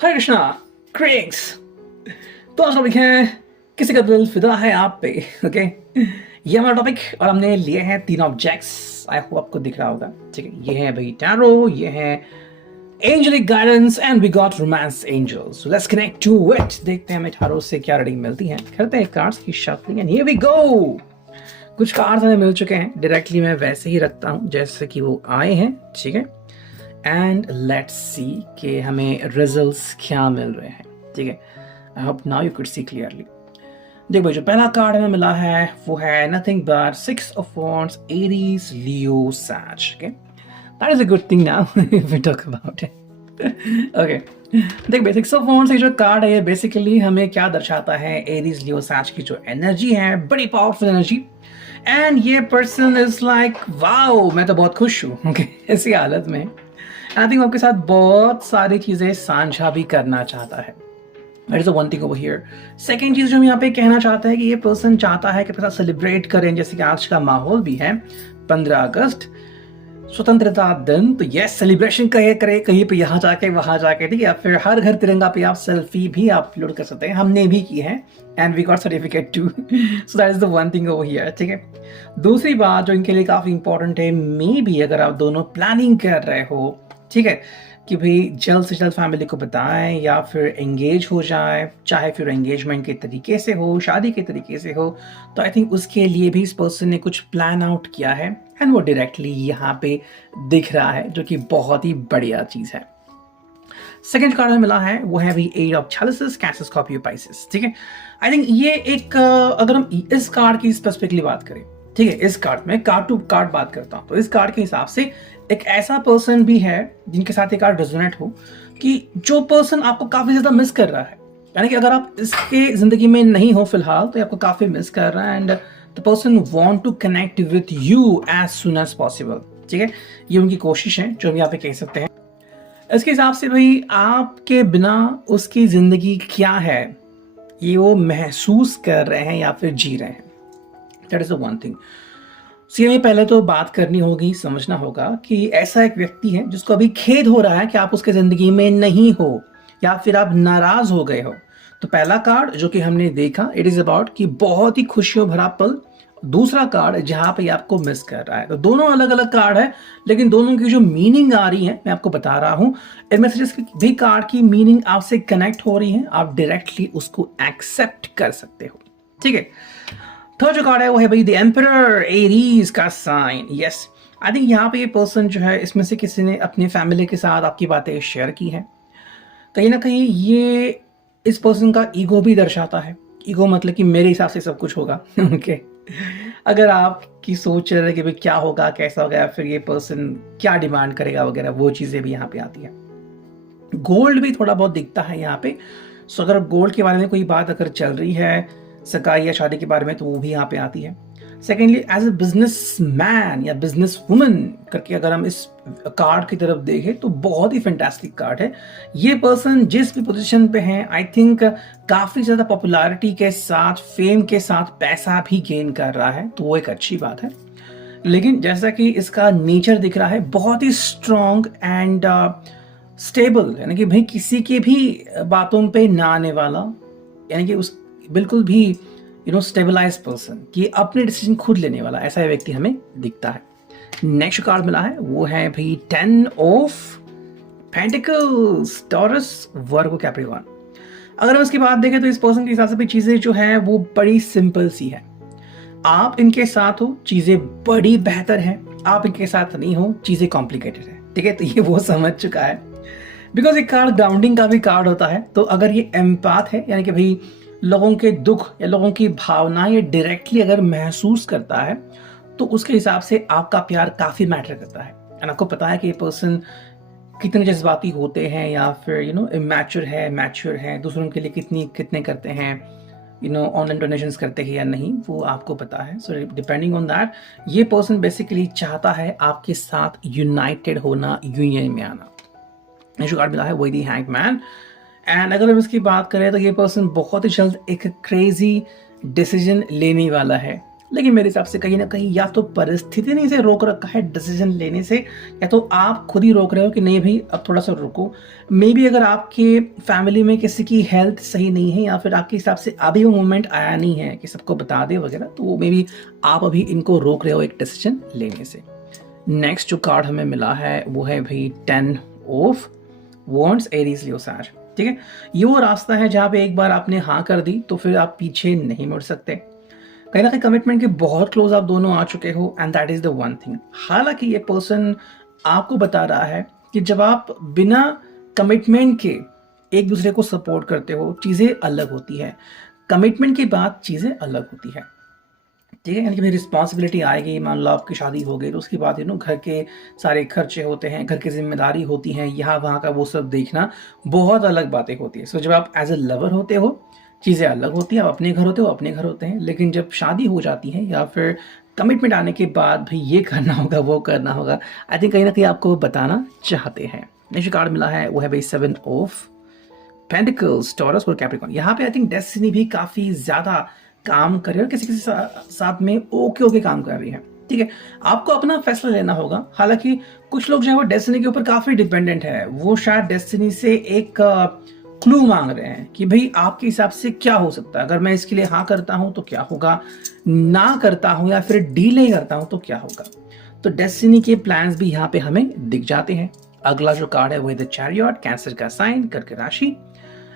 हरे कृष्णा क्रिंग्स। तो आज टॉपिक है किसी का दिल फिदा है आप पे। ओके, ये हमारा टॉपिक और हमने लिए हैं 3 ऑब्जेक्ट्स। आई होप आपको दिख रहा होगा। ठीक है, ये है भाई टैरो, ये है angelic guidance and we got romance angels. So let's connect to it. देखते हैं हमें टैरो से क्या रीडिंग मिलती है। करते हैं कार्ड्स की shuffling and here we go. कुछ कार्ड्स हमें मिल चुके हैं। डायरेक्टली मैं वैसे ही रखता हूँ जैसे कि वो आए हैं। ठीक है, एंड लेट्स सी कि हमें रिजल्ट्स क्या मिल रहे हैं। ठीक है, I hope now you could see clearly. देखो भाई, जो पहला कार्ड हमें मिला है वो है nothing but 6 of wands, Aries, Leo, Sag. Okay, that is a good thing now if we talk about it. Okay, देख भाई, 6 ऑफ वॉन्ड्स जो कार्ड है ये बेसिकली हमें क्या दर्शाता है। एरीज, लियो, सैज की जो एनर्जी है, बड़ी पावरफुल एनर्जी। एंड ये पर्सन इज लाइक वाओ, मैं तो बहुत खुश हूँ। ओके, ऐसी हालत में आई थिंक आपके साथ बहुत सारी चीजें साझा भी करना चाहता है। That is one thing over here. Second चीज जो हम यहाँ पे कहना चाहता है कि ये पर्सन चाहता है कि अपने साथ सेलिब्रेट करें, जैसे कि आज का माहौल भी है 15 अगस्त स्वतंत्रता दिन। तो यस, सेलिब्रेशन करे कहीं पे, यहाँ जाके वहां जाके। ठीक है, या फिर हर घर तिरंगा पे आप सेल्फी भी अपलोड कर सकते हैं। हमने भी की है and we got certificate too. So that is the one thing over here. ठीक है, दूसरी बात जो इनके लिए काफी इंपॉर्टेंट है, मे बी अगर आप दोनों प्लानिंग कर रहे हो, ठीक है, कि भाई जल्द से जल्द फैमिली को बताएं या फिर एंगेज हो जाए, चाहे फिर एंगेजमेंट के तरीके से हो, शादी के तरीके से हो, तो आई थिंक उसके लिए भी इस पर्सन ने कुछ प्लान आउट किया है एंड वो डायरेक्टली यहाँ पे दिख रहा है, जो कि बहुत ही बढ़िया चीज है। सेकेंड कार्ड हमें मिला है वो है भी eight of chalices, Cancer, Scorpio, Pisces. ठीक है, आई थिंक ये एक अगर हम इस कार्ड की स्पेसिफिकली बात करें, ठीक है, इस कार्ड में कार्ड टू कार्ड बात करता हूं, तो इस कार्ड के हिसाब से एक ऐसा पर्सन भी है जिनके साथ ये कार्ड रेजोनेट हो, कि जो पर्सन आपको काफी ज्यादा मिस कर रहा है। यानी कि अगर आप इसके जिंदगी में नहीं हो फिलहाल तो ये आपको काफी मिस कर रहा है and the person want to connect with you as soon as possible. ठीक है, ये उनकी कोशिश है जो हम यहाँ पे कह सकते हैं। इसके हिसाब से भाई आपके बिना उसकी जिंदगी क्या है ये वो महसूस कर रहे हैं या फिर जी रहे हैं। That is the one thing. See हमें पहले तो बात करनी होगी, समझना होगा कि ऐसा एक व्यक्ति है जिसको अभी खेद हो रहा है कि आप उसके जिंदगी में नहीं हो या फिर आप नाराज हो गए हो। तो पहला कार्ड जो कि हमने देखा, इट इज अबाउट कि बहुत ही खुशियों भरा पल। दूसरा कार्ड जहां पे आपको मिस कर रहा है। तो दोनों अलग अलग कार्ड है, लेकिन दोनों की जो मीनिंग आ रही है मैं आपको बता रहा हूं। इनमें से जिस भी कार्ड की मीनिंग आपसे कनेक्ट हो रही है, आप डायरेक्टली उसको एक्सेप्ट कर सकते हो। ठीक है, थर्ड जो कार्ड है वो है भाई द एम्परर, एरीज का साइन। यस, आई थिंक यहाँ पे ये पर्सन जो है, इसमें से किसी ने अपनी फैमिली के साथ आपकी बातें शेयर की है। कहीं ना कहीं ये इस पर्सन का ईगो भी दर्शाता है। ईगो मतलब कि मेरे हिसाब से सब कुछ होगा। ओके, अगर आपकी सोच रहे कि भाई क्या होगा, कैसा होगा, या फिर ये पर्सन क्या डिमांड करेगा वगैरह, वो चीजें भी यहाँ पे आती है। गोल्ड भी थोड़ा बहुत दिखता है यहाँ पे। सो अगर गोल्ड के बारे में कोई बात अगर चल रही है, सगाई या शादी के बारे में, तो वो भी यहाँ पे आती है। Secondly, as a business man या बिजनेस वुमन करके अगर हम इस कार्ड की तरफ देखें तो बहुत ही फैंटास्टिक कार्ड है। ये पर्सन जिस भी पोजीशन पे है, आई थिंक काफी ज्यादा पॉपुलैरिटी के साथ, फेम के साथ पैसा भी गेन कर रहा है, तो वो एक अच्छी बात है। लेकिन जैसा कि इसका नेचर दिख रहा है, बहुत ही स्ट्रॉन्ग एंड स्टेबल, यानी कि भाई किसी के भी बातों पे ना आने वाला, यानी कि उस बिल्कुल भी स्टेबलाइज पर्सन, कि अपने डिसीजन खुद लेने वाला, ऐसा व्यक्ति हमें दिखता है। नेक्स्ट कार्ड मिला है वो है भाई 10 of pentacles, taurus, Virgo, Capricorn. अगर हम इसकी बात देखें तो इस पर्सन के हिसाब से भी चीजें जो है वो बड़ी सिंपल सी है। आप इनके साथ हो, चीजें बड़ी बेहतर हैं। आप इनके साथ नहीं हो, चीजें कॉम्प्लिकेटेड है। ठीक है, तो ये वो समझ चुका है। बिकॉज एक कार्ड ग्राउंडिंग का भी कार्ड होता है। तो अगर ये एम्पैथ है, यानी कि भाई लोगों के दुख या लोगों की भावना ये डायरेक्टली अगर महसूस करता है, तो उसके हिसाब से आपका प्यार काफी मैटर करता है। एंड आपको पता है कि ये पर्सन कितने जज्बाती होते हैं या फिर इमैच्योर है, मैच्योर है, दूसरों के लिए कितने करते हैं, ऑनलाइन डोनेशंस करते हैं या नहीं, वो आपको पता है। सो डिपेंडिंग ऑन दैट, ये पर्सन बेसिकली चाहता है आपके साथ यूनाइटेड होना, यूनियन में आना। जो कार्ड मिला है वही दी हैंगमैन। एंड अगर हम इसकी बात करें तो ये पर्सन बहुत ही जल्द एक क्रेजी डिसीजन लेने वाला है लेकिन मेरे हिसाब से कहीं ना कहीं या तो परिस्थिति ने इसे रोक रखा है डिसीजन लेने से, या तो आप खुद ही रोक रहे हो कि नहीं भाई अब थोड़ा सा रुको। मे बी अगर आपके फैमिली में किसी की हेल्थ सही नहीं है, या फिर आपके हिसाब से अभी वो मोमेंट आया नहीं है कि सबको बता दे वगैरह, तो मे बी आप अभी इनको रोक रहे हो एक डिसीजन लेने से। नेक्स्ट जो कार्ड हमें मिला है वो है भाई 10 ऑफ वॉन्ड्स, एरीज लियो सार। ठीक है, ये वो रास्ता है जहाँ पे एक बार आपने हाँ कर दी तो फिर आप पीछे नहीं मुड़ सकते। कहीं ना कहीं कमिटमेंट के बहुत क्लोज आप दोनों आ चुके हो, and that is the one thing. हालांकि ये पर्सन आपको बता रहा है कि जब आप बिना कमिटमेंट के एक दूसरे को सपोर्ट करते हो चीज़ें अलग होती है, कमिटमेंट के बाद चीज़ें अलग होती है। ठीक है, यानी कि रिस्पॉन्सिबिलिटी आएगी, मान लो आपकी शादी हो गई तो उसके बाद घर के सारे खर्चे होते हैं, घर की जिम्मेदारी होती हैं, यहाँ वहाँ का वो सब देखना बहुत अलग बातें होती है। सो जब आप एज ए लवर होते हो चीज़ें अलग होती हैं, आप अपने घर होते हो अपने घर होते हैं, लेकिन जब शादी हो जाती है या फिर कमिटमेंट आने के बाद भाई ये करना होगा वो करना होगा, आई थिंक कहीं ना कहीं आपको वो बताना चाहते हैं। नेक्स्ट कार्ड मिला है वो है भाई 7 ऑफ पेंटिकल्स, टॉरस और कैप्रिकॉर्न। यहाँ पे आई थिंक डेस्टिनी भी काफ़ी ज़्यादा काम कर रही है और किसी किसी साथ में ओके ओके काम कर रही है। ठीक है, आपको अपना फैसला लेना होगा। हालांकि कुछ लोग जो है वो डेस्टिनी के ऊपर काफ़ी डिपेंडेंट है, वो शायद डेस्टिनी से एक क्लू मांग रहे हैं कि भाई आपके हिसाब से क्या हो सकता है, अगर मैं इसके लिए हाँ करता हूं तो क्या होगा, ना करता हूं या फिर डीले करता हूं तो क्या होगा। तो डेस्टिनी के प्लान्स भी यहाँ पे हमें दिख जाते हैं। अगला जो कार्ड है वो है द चैरियट, कैंसर का साइन, कर्क राशि।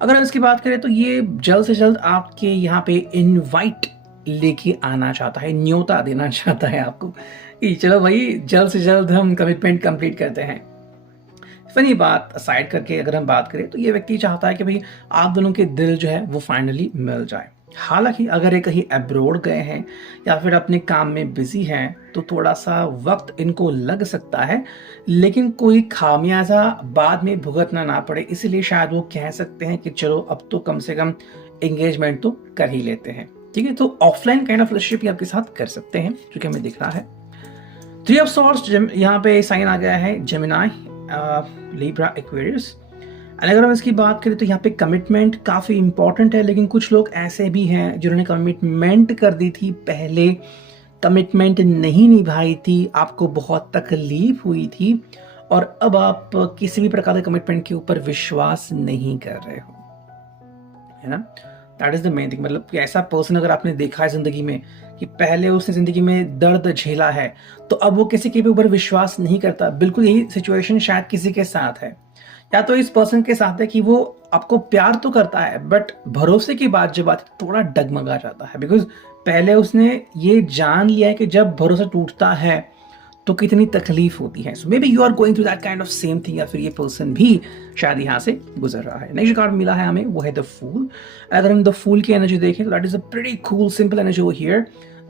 अगर हम इसकी बात करें तो ये जल्द से जल्द आपके यहाँ पे इनवाइट लेके आना चाहता है, न्योता देना चाहता है आपको कि चलो भाई जल्द से जल्द हम कमिटमेंट कंप्लीट करते हैं। फनी बात असाइड करके अगर हम बात करें तो ये व्यक्ति चाहता है कि भाई आप दोनों के दिल जो है वो फाइनली मिल जाए। हालांकि अगर ये कहीं अब्रोड गए हैं या फिर अपने काम में बिजी हैं तो थोड़ा सा वक्त इनको लग सकता है, लेकिन कोई खामियाजा बाद में भुगतना ना पड़े, इसलिए शायद वो कह सकते हैं कि चलो अब तो कम से कम एंगेजमेंट तो कर ही लेते हैं। ठीक है, तो ऑफलाइन काइंड ऑफ रिलेशनशिप आपके साथ कर सकते हैं जो कि हमें दिख रहा है। 3 ऑफ सॉर्ड्स यहाँ पे साइन आ गया है जेमिनाई, लिब्रा, एक्वेरियस। अगर हम इसकी बात करें तो यहाँ पे कमिटमेंट काफ़ी इंपॉर्टेंट है, लेकिन कुछ लोग ऐसे भी हैं जिन्होंने कमिटमेंट कर दी थी पहले, कमिटमेंट नहीं निभाई थी, आपको बहुत तकलीफ हुई थी और अब आप किसी भी प्रकार के कमिटमेंट के ऊपर विश्वास नहीं कर रहे हो, है ना। That is the main thing. मतलब कि ऐसा पर्सन अगर आपने देखा है जिंदगी में कि पहले उसने जिंदगी में दर्द झेला है तो अब वो किसी के ऊपर विश्वास नहीं करता, बिल्कुल यही सिचुएशन शायद किसी के साथ है। या तो इस पर्सन के साथ है कि वो आपको प्यार तो करता है बट भरोसे की बात जब आती है थोड़ा डगमगा जाता है, बिकॉज पहले उसने ये जान लिया है कि जब भरोसा टूटता है तो कितनी तकलीफ होती है। So maybe you are going through that kind of same thing, या फिर ये पर्सन भी शायद यहाँ से गुजर रहा है। नेक्स्ट कार्ड मिला है हमें वो है द फूल। अगर हम द फूल की एनर्जी देखें तो that is a pretty cool simple energy over here.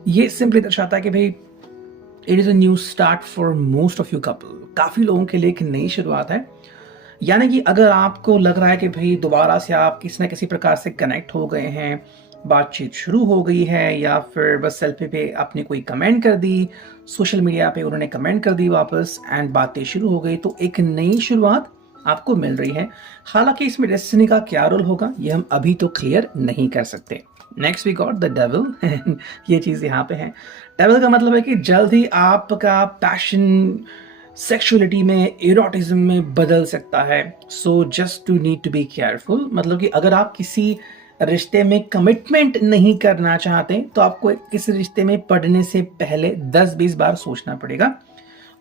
ये सिंपली दर्शाता है कि भाई it is a new start for most of you couple. काफी लोगों के लिए एक नई शुरुआत है, यानी कि अगर आपको लग रहा है कि भाई दोबारा से आप किसी न किसी प्रकार से कनेक्ट हो गए हैं, बातचीत शुरू हो गई है, या फिर बस सेल्फी पे आपने कोई कमेंट कर दी, सोशल मीडिया पे उन्होंने कमेंट कर दी वापस एंड बातें शुरू हो गई, तो एक नई शुरुआत आपको मिल रही है। हालांकि इसमें डेस्टिनी का क्या रोल होगा ये हम अभी तो क्लियर नहीं कर सकते। Next we got the devil. ये चीज़ यहाँ पे है। डेविल का मतलब है कि जल्द ही आपका पैशन सेक्सुअलिटी में, इरोटिज्म में बदल सकता है। So just to need to be careful. मतलब कि अगर आप किसी रिश्ते में कमिटमेंट नहीं करना चाहते तो आपको इस रिश्ते में पढ़ने से पहले 10-20 बार सोचना पड़ेगा,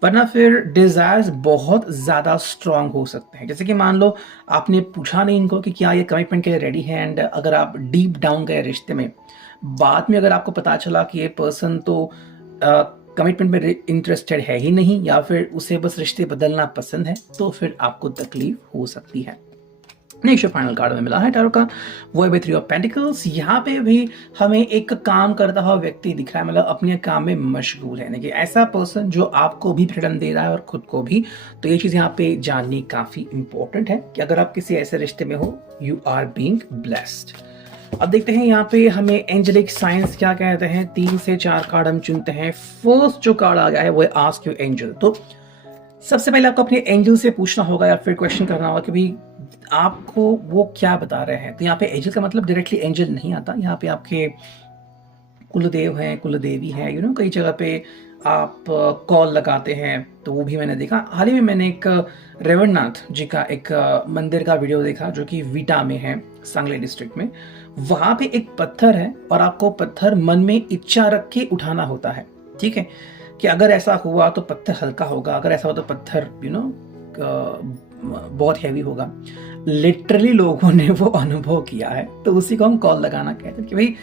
वरना फिर डिजायर्स बहुत ज़्यादा स्ट्रांग हो सकते हैं। जैसे कि मान लो आपने पूछा नहीं इनको कि क्या ये कमिटमेंट के लिए रेडी है, एंड अगर आप डीप डाउन गए रिश्ते में, बाद में अगर आपको पता चला कि ये पर्सन तो कमिटमेंट में इंटरेस्टेड है ही नहीं, या फिर उसे बस रिश्ते बदलना पसंद है, तो फिर आपको तकलीफ हो सकती है। नेक्स्ट फाइनल कार्ड में मिला है टैरो का, वो है 3 ऑफ पेंटिकल्स। यहाँ पे भी हमें एक काम करता हुआ व्यक्ति दिख रहा है, मतलब अपने काम में मशगूल है, यानी कि ऐसा पर्सन जो आपको भी फ्रीडम दे रहा है और खुद को भी। तो ये चीज़ यहाँ पे जाननी काफ़ी इंपॉर्टेंट है कि अगर आप किसी ऐसे रिश्ते में हो, यू आर बीइंग ब्लेस्ड। अब देखते हैं यहाँ पे हमें एंजेलिक साइंस क्या कहते हैं। 3 से 4 कार्ड हम चुनते हैं। फर्स्ट जो कार्ड आ गया है वो है आस्क योर एंजल। तो सबसे पहले आपको अपने एंजल से पूछना होगा या फिर क्वेश्चन करना होगा कि भाई आपको वो क्या बता रहे हैं। तो यहाँ पे एंजल का मतलब डायरेक्टली एंजल नहीं आता, यहाँ पे आपके कुलदेव हैं, कुलदेवी हैं, कई जगह पे आप कॉल लगाते हैं, तो वो भी मैंने देखा। हाल ही में मैंने एक रेवणनाथ जी का एक मंदिर का वीडियो देखा जो कि वीटा में है, सांगली डिस्ट्रिक्ट में। वहाँ पे एक पत्थर है और आपको पत्थर मन में इच्छा रख के उठाना होता है, ठीक है, कि अगर ऐसा हुआ तो पत्थर हल्का होगा, अगर ऐसा हो तो पत्थर बहुत हैवी होगा। लिटरली लोगों ने वो अनुभव किया है, तो उसी को हम कॉल लगाना कहते हैं कि भाई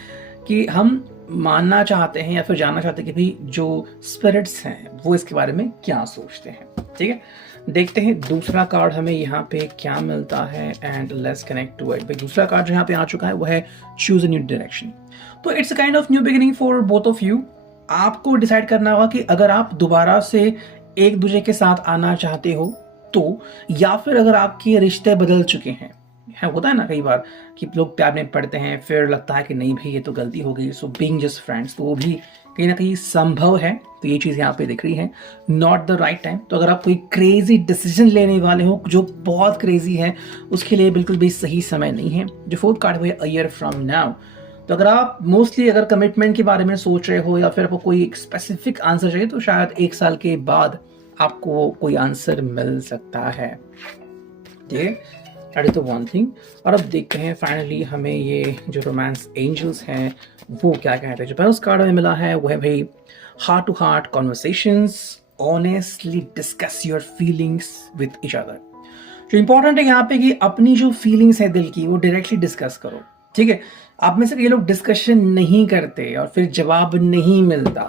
कि हम मानना चाहते हैं या फिर जानना चाहते हैं कि भाई जो स्पिरिट्स हैं वो इसके बारे में क्या सोचते हैं। ठीक है, देखते हैं दूसरा कार्ड हमें यहाँ पे क्या मिलता है and let's connect to it. भाई दूसरा कार्ड जो यहाँ पे आ चुका है वो है चूज अ न्यू डायरेक्शन। तो it's a kind of new beginning for both of you. आपको डिसाइड करना होगा कि अगर आप दोबारा से एक दूसरे के साथ आना चाहते हो तो, या फिर अगर आपके रिश्ते बदल चुके हैं। होता है ना कई बार कि लोग प्यार में पड़ते हैं, फिर लगता है कि नहीं भाई ये तो गलती हो गई, सो बीइंग जस्ट फ्रेंड्स, तो वो भी कहीं ना कहीं संभव है। तो ये चीज़ यहाँ पे दिख रही है, नॉट द राइट टाइम। तो अगर आप कोई क्रेजी डिसीजन लेने वाले हो जो बहुत क्रेजी है, उसके लिए बिल्कुल भी सही समय नहीं है। जो फोर्थ कार्ड हुआ है अ ईयर फ्रॉम नाउ। तो अगर आप मोस्टली अगर कमिटमेंट के बारे में सोच रहे हो या फिर आपको कोई एक स्पेसिफिक आंसर चाहिए, तो शायद 1 साल के बाद आपको कोई आंसर मिल सकता है। ठीक है, that is the one thing. और अब देखते हैं फाइनली हमें ये जो रोमांस एंजल्स हैं वो क्या कहते हैं। जो पहला कार्ड हमें मिला है वो है भाई heart to heart conversations, honestly discuss your feelings with each other. जो इंपॉर्टेंट है यहाँ पे कि अपनी जो फीलिंग्स है दिल की वो डायरेक्टली डिस्कस करो। ठीक है, आप में से ये लोग डिस्कशन नहीं करते और फिर जवाब नहीं मिलता,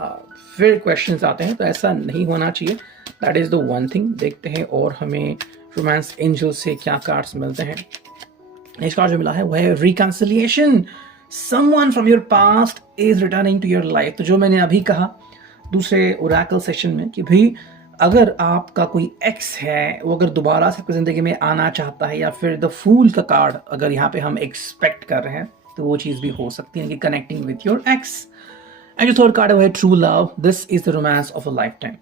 फिर क्वेश्चंस आते हैं, तो ऐसा नहीं होना चाहिए। That is the one thing. देखते हैं और हमें रोमांस एंजल से क्या कार्ड्स मिलते हैं। नेक्स्ट कार्ड जो मिला है वो है reconciliation, someone from your past is returning to your life. तो जो मैंने अभी कहा दूसरे ओरेकल सेशन में कि भाई अगर आपका कोई एक्स है वो अगर दोबारा से आपकी जिंदगी में आना चाहता है, या फिर द फूल का कार्ड अगर यहाँ पे हम एक्सपेक्ट कर रहे हैं, तो वो चीज़ भी हो सकती है कि connecting with your x. And जो थर्ड कार्ड है वो है true love, this is the romance of a life time.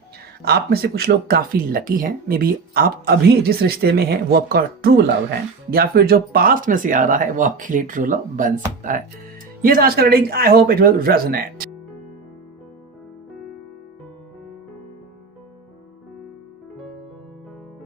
आप में से कुछ लोग काफ़ी लकी हैं, मे बी आप अभी जिस रिश्ते में हैं वो आपका ट्रू लव है, या फिर जो पास्ट में से आ रहा है वो आपके लिए ट्रू लव बन सकता है। ये था आज का reading, I hope it will resonate.